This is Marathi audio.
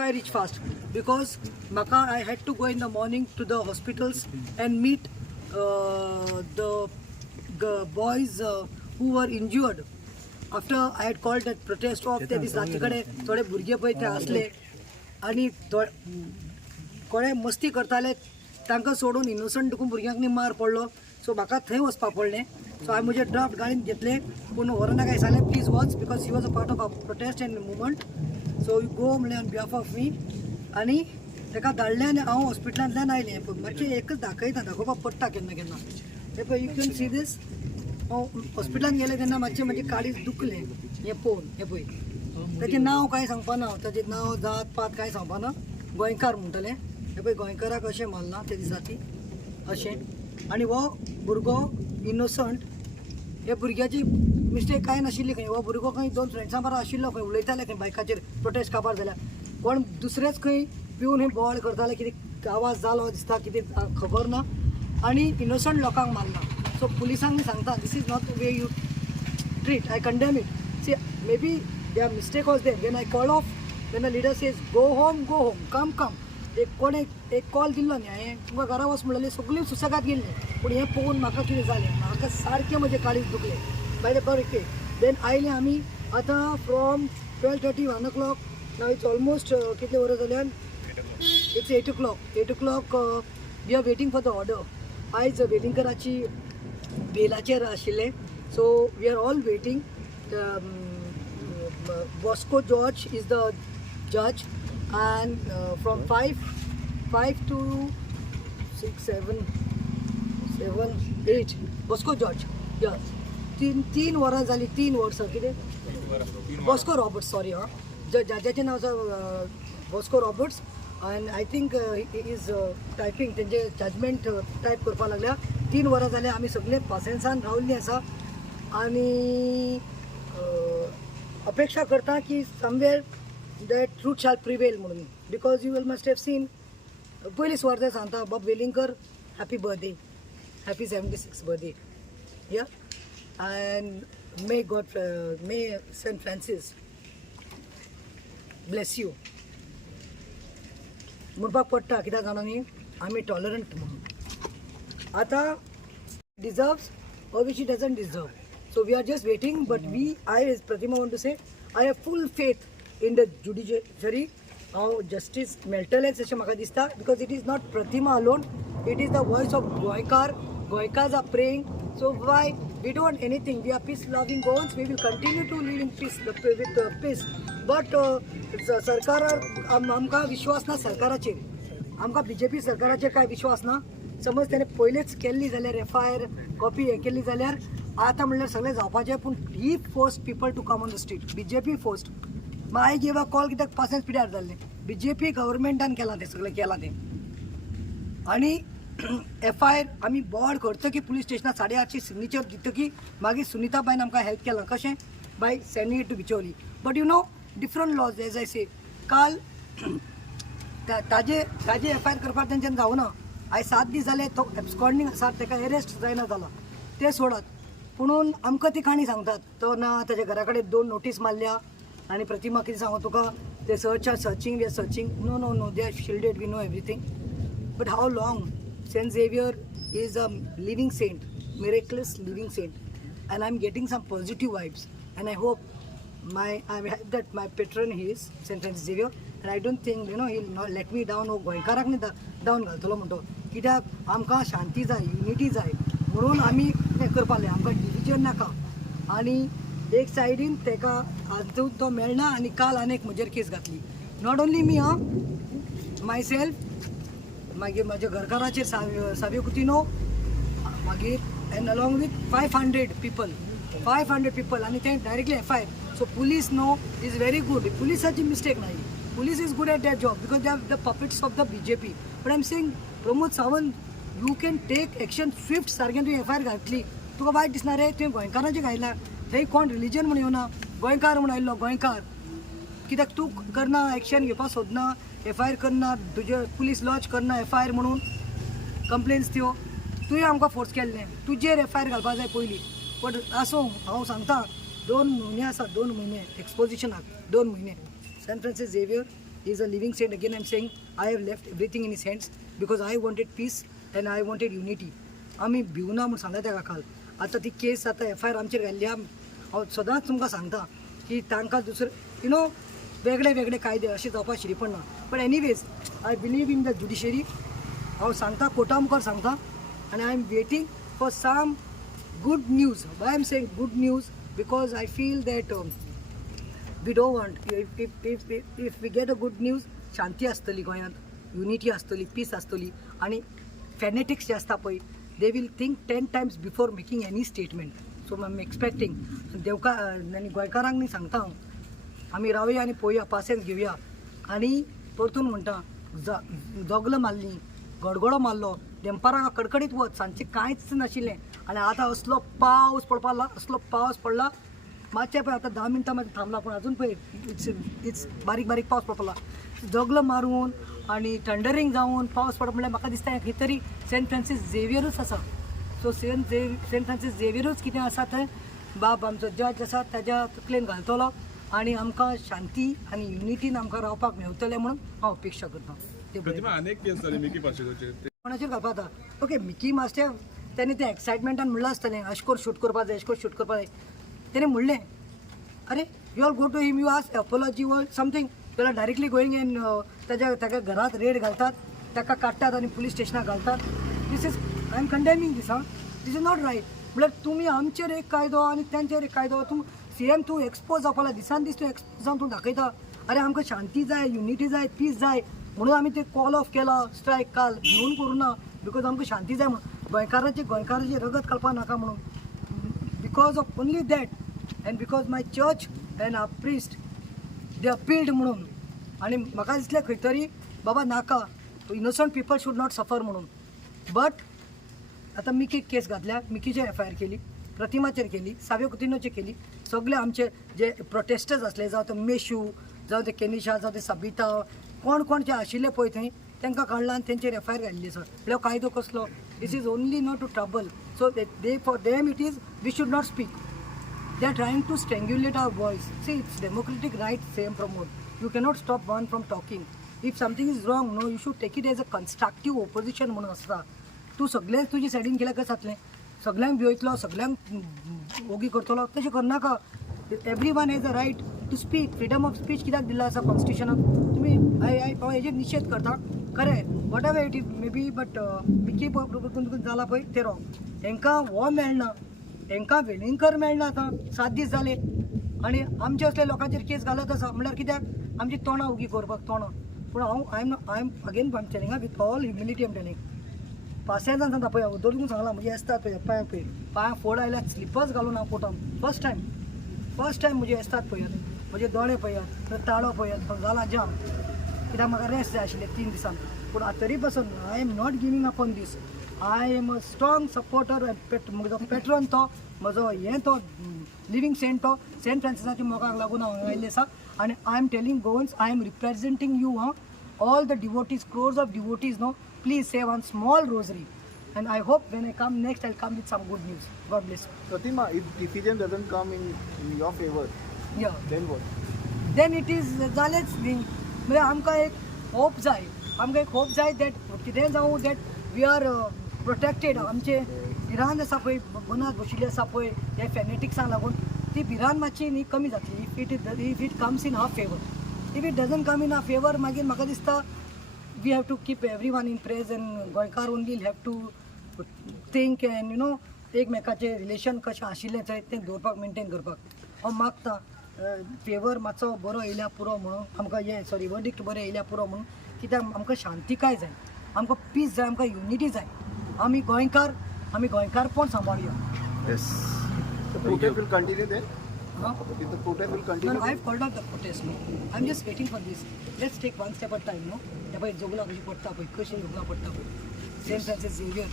I reach fast because I had to go in the morning to the hospitals and meet the boys who were injured. After I had called that protest off, ते दिस रातचे थोडे भुरगे पळय ते आसले आनी कोणे मस्ती करताले तांकां सोडून इनोसंट दुखून भुरग्यांक मार पडलो. सो म्हाका थंय वचपाक पडलें. सो हांवें म्हजे ड्राफ्ट गाडीन घेतले पूण व्हरना काय सांगलें प्लीज वच because he was a part of a protest end movement. So you go म्हणलें ऑन बिहाफ ऑफ मी आनी ताका धाडलें आनी हांव हॉस्पिटलांतल्यान आयलें. पूण मातशें एकच दाखोवपाक पडटा केन्ना केन्ना. हे पळय यू कॅन सी दीस. हांव हॉस्पिटलांत गेलें तेन्ना मातशें म्हजें काळीज दुखलें हें पळोवन. हें पळय ताचें नांव कांय सांगपाना, ताचें नांव जात पात कांय सांगपाना. गोंयकार म्हणटलें. हे पळय गोंयकाराक अशें मारलां ते दिसाची अशें. आनी हो भुरगो इनोसंट. हे भुरग्याची मिस्टेक कांय नाशिल्ली खंय. हो भुरगो खंय दोन फ्रेंड्सां बरो आशिल्लो खंय उलयताले खंय बायकाचेर प्रोटेस्ट काबार जाल्यार. कोण दुसरेच खंय पिवन हें बोवाळ करताले कितें आवाज जालो दिसता कितें खबर ना आनी इनोसंट लोकांक मारला. सो पुलिसांक सांगता this is not the way you treat. I condemn it. See may be there mistake was there. When I call off when the leader says go home come. एक कॉल दिल्लो न्ही हांवें तुमकां घरा वच म्हणलें. सगळीं सुसेगाद गेल्लीं. पूण हें पळोवन म्हाका कितें जालें म्हाका सारकें म्हजें काळीज दुखलें. बाय द कॉल देन आयलें आमी आतां from 12:30 1 o'clock. Now it's almost कितले वरां जाल्यार it's 8 o'clock. We are waiting for the order. आयज वेलिंगकराची बेलाचेर आशिल्लें. So we are all waiting. Bosco George is the जज and from 5 to 6 7 8 Bosco George. Yes तीन वरां जालीं. 3 वर्सां कितें बॉस्को रॉबर्ट्स सॉरी हां जजाचें नांव आसा Bosco Roberts. End I think he is typing तेंचे जजमेंट टायप करपाक लागल्या. 3 वरां जाल्यार आमी सगळे पासेंसान रावल्लीं आसा आनी अपेक्षा करता की somewhere that truth shall prevail म्हणून. because you all must have seen पयलीं स्वार्थ सांगता Bob Velingkar happy birthday, happy 76th birthday. yeah and may Saint Francis bless you म्हणपाक पडटा. कित्याक जाणा न्ही आमी टॉलरंट म्हणून. आतां deserves or which she doesn't deserve. So we are just waiting, but I as Pratima want to say I have full faith in the judiciary. How justice meltalex अशें म्हाका दिसता because it is not Pratima alone, it is the voice of Goikas are praying. So why we don't want anything. We are peace loving goals. We will continue to live in peace with peace. But सरकार आमकां विश्वास ना सरकाराचेर. आमकां BJP सरकाराचेर कांय विश्वास ना. समज तेणें पयलेच केल्ली जाल्यार FIR कॉपी हें केल्ली जाल्यार आतां म्हणल्यार सगळें जावपाचें. पूण he force people to come on the street. BJP forced. I gave a call कित्याक पासेंस पिड्यार जाल्लें. BJP गव्हर्मेंटान केलां तें सगळें केलां तें. आनी FIR आमी बोर्ड करतकी पुलीस स्टेशनार 8:30 सिग्नेचर दितकी मागीर सुनीताबाईन आमकां हेल्प केलां. कशें by sending it to Bicholi. But you know different laws as I say. काल ताजे FIR करपाक तेंच्यान जावना. आयज 7 दीस जाले तो एब्सकॉन्डिंग आसा. ताका अरेस्ट जायना जाला ते सोडात. पुणून आमकां ती काणी सांगतात तो ना ताच्या घरा कडेन 2 नोटीस मारल्या. आनी प्रतिमा कितें सांगू तुका ते searching we are searching. No they are shielded. We know everything. But how long. Saint Xavier is a living saint, miraculous living saint, and I'm getting some positive vibes and I hope I have that my patron he is Saint Francis Xavier and I don't think he'll not let me down. गोंयकाराक न्ही डावन घालतलो म्हणटो. कित्याक आमकां शांती जाय, युनिटी जाय म्हणून आमी हें करपाक जाय. आमकां डिविजन नाका. आनी एक सायडीन ताका आजून तो मेळना आनी काल आनीक म्हजेर केस घातली. Not only me my self मागीर म्हाज्या घरकाराचेर सावियो कुतिनो मागीर एंड अलॉंग वीथ 500 people आनी ते directly FIR. So police no is very good. पुलिसाची मिस्टेक नाही. Police is good at that job because they are the puppets of the BJP. But I am saying Pramod Sawant you can take action swift. सारकें तुवें FIR घातली तुका वायट दिसना रे. तुवें गोंयकारांचें घायला. थंय कोण रिलीजन म्हूण येवना. गोंयकार म्हूण आयिल्लो गोंयकार. कित्याक तूं करना एक्शन घेवपाक सोदना. FIR करना. तुजे पुलीस लॉन्च करना FIR म्हणून कंप्लेन्स त्यो. तुवें आमकां फोर्स केल्लें. तुजेर FIR घालपाक जाय पयलीं. बट आसूं हांव सांगता 2 म्हयने आसा. 2 म्हयने एक्सपोजिशनाक 2 म्हयने. Saint Francis Xavier He is a living saint. Again, I'm saying I have left everything in his hands because I wanted peace and I wanted unity. आम्ही भिवना म्हणून सांगता त्या काकाल. आता ती केस आता FIR आमचेर घाल्ली. हांव सदांच तुमकां सांगता की तांकां दुसरे वेगळे वेगळे कायदे अशें जावपाक शिरी पडना. But anyways I believe in the judiciary. हांव सांगता कोर्टा मुखार सांगता आनी I am waiting for some good news. Why I'm saying good news? Because I feel that we don't want, if we get a good news, shanti astali goyant, unity astali, peace astali, आणि fanatics जे असता पळय, they will think 10 times before making any statement. So I'm expecting Devka आणि गोंयकारांक न्ही सांगता हांव, आमी रावया आनी पळोवया, पासेंस घेवया आनी परतून म्हणटा जोगलो मारली, गडगडो मारलो, देंपारां कडकडीत वच, सांजचें कांयच नाशिल्लें आनी आतां असलो पावस पडपाक लागला, असलो पावस पडला. मातशें पळय आतां 10 मिनटां मागीर थांबला, पूण अजून पळय इट्स बारीक बारीक पावस पडपाक लागला. जोगलो मारून आनी थंडरींग जावन पावस पडप म्हणल्यार म्हाका दिसता खंय तरी सेंट फ्रांसीस झेवियरूच आसा. सो सेंट फ्रांसीस झेवियरूच कितें आसा थंय बाब आमचो जज आसा ताच्या तकलेन घालतलो आनी आमकां शांती आनी युनिटीन आमकां रावपाक मेळटलें म्हणून हांव अपेक्षा करतां. अनेक केस जाले मिकी पाशेकरचे कोणाचेर घालपा आता. ओके, मिकी मास्टर तेणे ते एक्सायटमेंटान म्हणलें आसतलें अशें करून शूट करपा जाय, अशें करून शूट करपा जाय. तेणें म्हणलें अरे you all go to him, you ask apology or something. त्याला डायरेक्टली गोईंग इन ताच्या घरात रेड घालतात, ताका काडटात आनी पुलीस स्टेशनाक घालतात. This is I am condemning this. This is not right. म्हळ्यार तुमी आमचेर एक कायदो आनी तेंचेर एक कायदो. तूं CM तूं एक्सपोज जावपा लागला, दिसान दीस तूं एक्सपोज जावन तूं दाखयता अरे आमकां शांती जाय, युनिटी जाय, पीस जाय म्हणून आमी ते कॉल ऑफ केला स्ट्रायक काल. घेवन करूं ना बिकॉज आमकां शांती जाय म्हणून, गोंयकाराची रगत कळपा नाका म्हणून. Because of only that and because my church and our priest they appealed म्हणून. आनी म्हाका दिसलें खंय तरी बाबा नाका, innocent people should not suffer म्हणून. बट आतां मिकीक केस घातल्या, मिकीचेर FIR केली, प्रतिमाचेर केली, साव्या कुतिनोचेर केली. सगळे आमचे जे प्रोटेस्टर्स असले, जावं ते मेशू, जावं ते केनिशा, जावं ते सबिता, कोण जे आशिल्ले पळय थंय तांकां काडला आनी तेंचेर FIR घाल्ली आसा. म्हळ्यार कायदो कसलो? This is only not to trouble. So they for them it is we should not speak. They are trying to strangulate our voice. See it's democratic right same promote. You cannot stop one from talking. If something is wrong no, you should take it as a constructive opposition म्हणून आसता. तूं सगळेंच तुजी सायडीन केल्यार कशें जातलें? सगळ्यांक भिवयतलो, सगळ्यांक ओगी करतलो, तशें करनाका. Everyone has a right to speak. Freedom of speech कित्याक दिला आसा कॉन्स्टिट्युशनाक? तुमी हांव हेजेर निशेध करता, खरें what ever it is may be. But Mickey जाला पळय ते रॉंग. हांकां हो मेळना, हांकां वेलिंगकर मेळना. आतां 7 दीस जाले आनी आमचे असले लोकांचेर केस घालत आसा म्हळ्यार कित्याक? आमची तोंडां उगी करपाक तोंडां. पूण I am again telling with all humility am telling. पासेजान सांगता पळय, उदोरकून सांगला म्हणजे येतात पळय पांयाक पळय, पांयाक फोड आयल्यात, स्लिपर्स घालून हांव कोर्टान फर्स्ट टायम म्हणजे येतात पळयात, म्हणजे दोळे पळयात, ताळो पळयात, जाला जाम. कित्याक म्हाका रेस्ट जाय आशिल्लें 3 दिसान. पूण तरी पासून I am not giving up on this. I am a strong supporter. म्हजो पेट्रॉन तो, म्हजो हें तो लिवींग सेंट तो, सेंट फ्रांसिसाच्या मोगाक लागून हांव आयिल्लें आसा. आनी I am telling Goans, I am representing you all the devotees, crores of devotees, no, please say one small rosary. And I hope when I come next, I'll come with some good news. God bless you. Pratima, if decision doesn't come in your favor, Yeah. then what? Then it is जालेच न्ही. म्हणजे आमकां एक होप जाय, दॅट कितें जावं दॅट वी आर प्रोटेक्टेड. आमचे भिरांत आसा पळय, बनात बशिल्ली आसा पळय हे फॅनेटिक्सांक लागून, ती भिरांत मातशी न्ही कमी जातली if it comes in our favour. If it doesn't come in our favor, मागीर म्हाका दिसता we have to keep everyone in praise and गोंयकार only have to think and एकमेकाचे रिलेशन कशें आशिल्लें थंय तें दवरपाक मेंटेन करपाक. हांव मागता फेवर मातसो बरो येयल्या पुरो म्हणून, आमकां वर्डिक्ट बरें येयल्या पुरो म्हणून. कित्याक आमकां शांतिकाय जाय, आमकां पीस जाय, आमकां युनिटी जाय. आमी गोंयकारपण सांबाळुया. Yes. The protest will continue then? If the protest will continue? No, I've called out the protest. No, I'm just waiting for this. Let's take one step at a time. No, त्या पळय जोगला कशी पडटा पळय, कशी जोगला पडटा पळय. Saint Francis Xavier